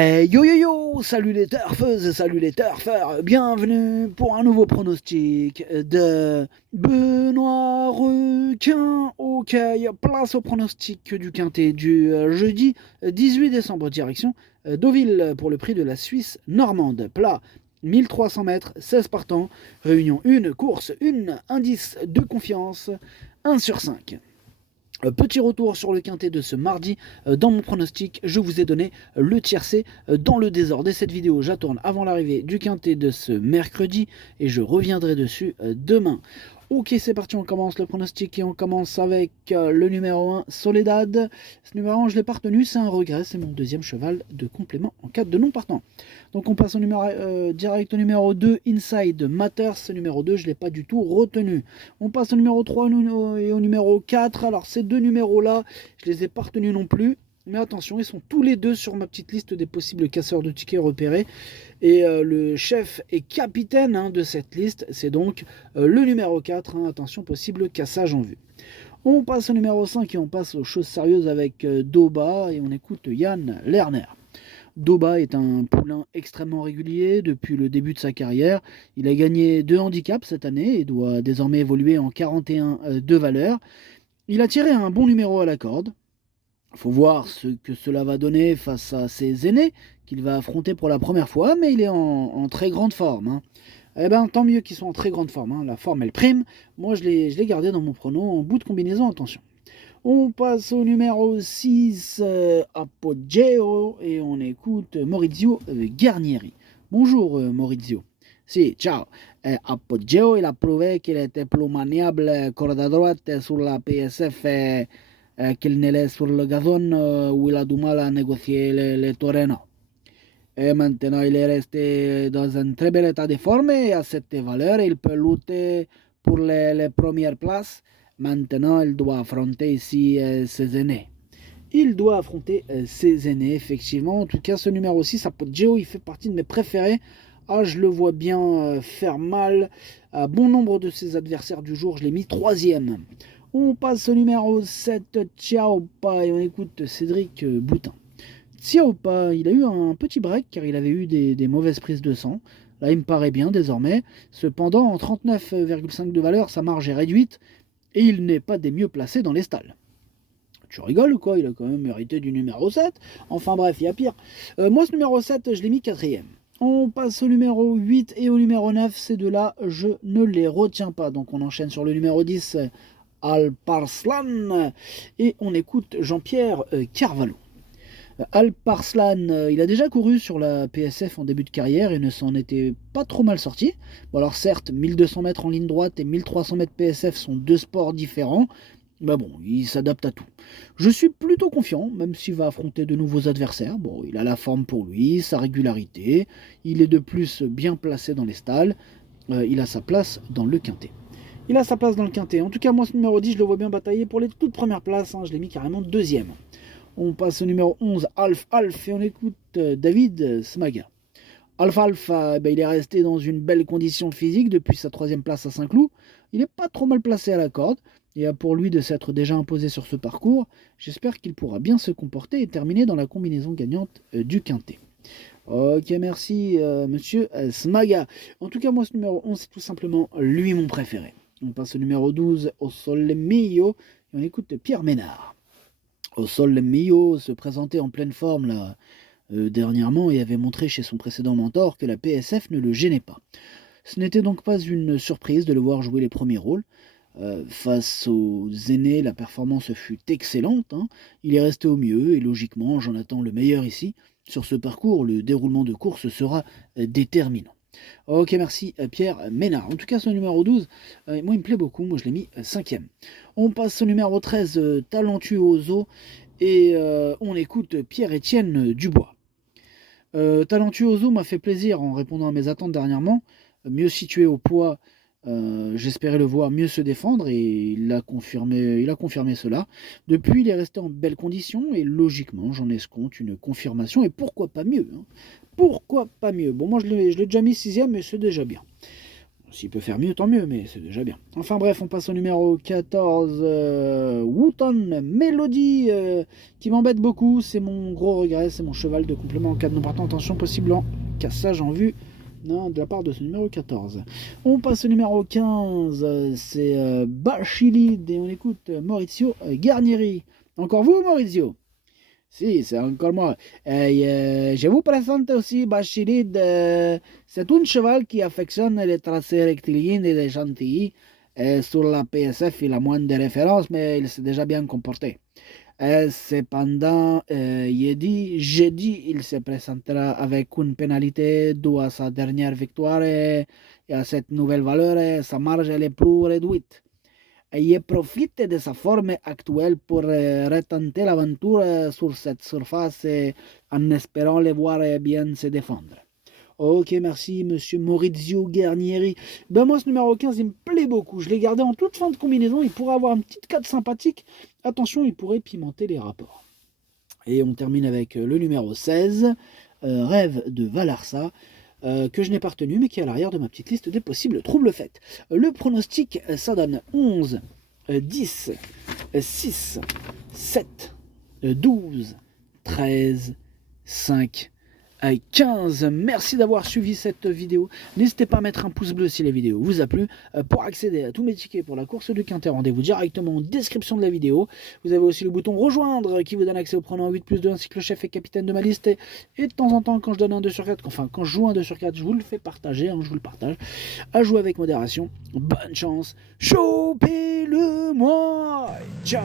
Yo yo yo, salut les turfeuses et salut les turfeurs, bienvenue pour un nouveau pronostic de Benoît Requin. Ok, place au pronostic du quintet du jeudi 18 décembre, direction Deauville pour le prix de la Suisse normande. Plat 1300 mètres, 16 partants, réunion 1, course 1, indice de confiance 1 sur 5. Petit retour sur le quintet de ce mardi. Dans mon pronostic, je vous ai donné le tiercé dans le désordre. Et cette vidéo, j'attends avant l'arrivée du quintet de ce mercredi et je reviendrai dessus demain. Ok, c'est parti, on commence le pronostic et on commence avec le numéro 1, Soledad. Ce numéro 1, je ne l'ai pas retenu, c'est un regret, c'est mon deuxième cheval de complément en cas de non partant. Donc on passe au direct au numéro 2, Inside Matters. Ce numéro 2, je ne l'ai pas du tout retenu. On passe au numéro 3 et au numéro 4. Alors ces deux numéros-là, je ne les ai pas retenus non plus. Mais attention, ils sont tous les deux sur ma petite liste des possibles casseurs de tickets repérés. Et le chef et capitaine de cette liste, c'est donc le numéro 4. Attention, possible cassage en vue. On passe au numéro 5 et on passe aux choses sérieuses avec Doba. Et on écoute Yann Lerner. Doba est un poulain extrêmement régulier depuis le début de sa carrière. Il a gagné 2 handicaps cette année et doit désormais évoluer en 41 de valeur. Il a tiré un bon numéro à la corde. Il faut voir ce que cela va donner face à ses aînés qu'il va affronter pour la première fois, mais il est en très grande forme. Eh ben, tant mieux qu'ils soient en très grande forme. La forme, elle prime. Moi, je l'ai gardé dans mon prono en bout de combinaison, attention. On passe au numéro 6, Apogeo, et on écoute Maurizio Guarnieri. Bonjour Maurizio. Si, ciao. Apogeo, il a prouvé qu'il était plus maniable corde à droite sur la PSF qu'il ne l'est sur le gazon où il a du mal à négocier les terrains. Et maintenant, il est resté dans un très bel état de forme et à cette valeur, il peut lutter pour les premières places. Maintenant, il doit affronter ici ses aînés. Il doit affronter ses aînés, effectivement. En tout cas, ce numéro 6, Apogeo, il fait partie de mes préférés. Ah, je le vois bien faire mal à bon nombre de ses adversaires du jour. Je l'ai mis troisième. On passe au numéro 7, Ciao Pa, et on écoute Cédric Boutin. Xiaopa, il a eu un petit break car il avait eu des mauvaises prises de sang. Là, il me paraît bien désormais. Cependant, en 39,5 de valeur, sa marge est réduite et il n'est pas des mieux placés dans les stalles. Tu rigoles ou quoi? Il a quand même mérité du numéro 7. Enfin bref, il y a pire. Moi, ce numéro 7, je l'ai mis quatrième. On passe au numéro 8 et au numéro 9. Ces deux-là, je ne les retiens pas. Donc on enchaîne sur le numéro 10, Alparslan. Et on écoute Jean-Pierre Carvalho. Alparslan, il a déjà couru sur la PSF en début de carrière et ne s'en était pas trop mal sorti. Bon alors certes, 1200 mètres en ligne droite et 1300 mètres PSF sont deux sports différents, mais bon, il s'adapte à tout. Je suis plutôt confiant, même s'il va affronter de nouveaux adversaires. Bon, il a la forme pour lui, sa régularité, il est de plus bien placé dans les stalles, il a sa place dans le quintet. Il a sa place dans le quintet. En tout cas, moi, ce numéro 10, je le vois bien batailler pour les toutes premières places. Je l'ai mis carrément deuxième. On passe au numéro 11, Alf, et on écoute David Smaga. Alf, il est resté dans une belle condition physique depuis sa troisième place à Saint-Cloud. Il n'est pas trop mal placé à la corde, et pour lui de s'être déjà imposé sur ce parcours, j'espère qu'il pourra bien se comporter et terminer dans la combinaison gagnante du quintet. Ok, merci monsieur Smaga. En tout cas, moi, ce numéro 11, c'est tout simplement lui mon préféré. On passe au numéro 12, Au Sole Mio, et on écoute Pierre Ménard. Au Sole Mio se présentait en pleine forme là, dernièrement et avait montré chez son précédent mentor que la PSF ne le gênait pas. Ce n'était donc pas une surprise de le voir jouer les premiers rôles. Face aux aînés, la performance fut excellente. Il est resté au mieux et logiquement, j'en attends le meilleur ici. Sur ce parcours, le déroulement de course sera déterminant. Ok, merci Pierre Ménard. En tout cas, ce numéro 12, moi il me plaît beaucoup. Moi je l'ai mis cinquième. On passe au numéro 13, Talentuoso, et on écoute Pierre-Étienne Dubois. Talentuoso m'a fait plaisir en répondant à mes attentes dernièrement. Mieux situé au poids, j'espérais le voir mieux se défendre et il a confirmé cela. Depuis, il est resté en belle condition et logiquement, j'en escompte une confirmation et pourquoi pas mieux. Pourquoi pas mieux? Bon, moi je l'ai déjà mis sixième, mais c'est déjà bien. S'il peut faire mieux, tant mieux, mais c'est déjà bien. Enfin bref, on passe au numéro 14, Wooton Melody, qui m'embête beaucoup. C'est mon gros regret, c'est mon cheval de complément en cas de non partant. Attention, possible en cassage en vue. Non, de la part de ce numéro 14. On passe au numéro 15, c'est Bachilid, et on écoute Maurizio Garnieri. Encore vous, Maurizio? Si, c'est encore moi. Je vous présente aussi Bachilid. C'est un cheval qui affectionne les tracés rectilignes et les chantilly. Sur la PSF, il a moins de références, mais il s'est déjà bien comporté. Cependant, jeudi, il se présentera avec une pénalité due à sa dernière victoire et à cette nouvelle valeur, sa marge elle est plus réduite. Il profite de sa forme actuelle pour retenter l'aventure sur cette surface en espérant les voir bien se défendre. Ok, merci monsieur Maurizio Guarnieri. Ben moi ce numéro 15 il me plaît beaucoup. Je l'ai gardé en toute fin de combinaison. Il pourrait avoir une petite carte sympathique. Attention, il pourrait pimenter les rapports. Et on termine avec le numéro 16, Rêve de Valarsa. Que je n'ai pas retenu, mais qui est à l'arrière de ma petite liste des possibles troubles faits. Le pronostic, ça donne 11, 10, 6, 7, 12, 13, 5, 15. Merci d'avoir suivi cette vidéo. N'hésitez pas à mettre un pouce bleu si la vidéo vous a plu. Pour accéder à tous mes tickets pour la course du Quintet, rendez-vous directement en description de la vidéo. Vous avez aussi le bouton rejoindre qui vous donne accès au prenant 8+2 ainsi que le chef et capitaine de ma liste. Et de temps en temps, quand je donne un 2 sur 4, enfin quand je joue un 2 sur 4, je vous le fais partager, je vous le partage. À jouer avec modération. Bonne chance. Chopez-le moi. Ciao.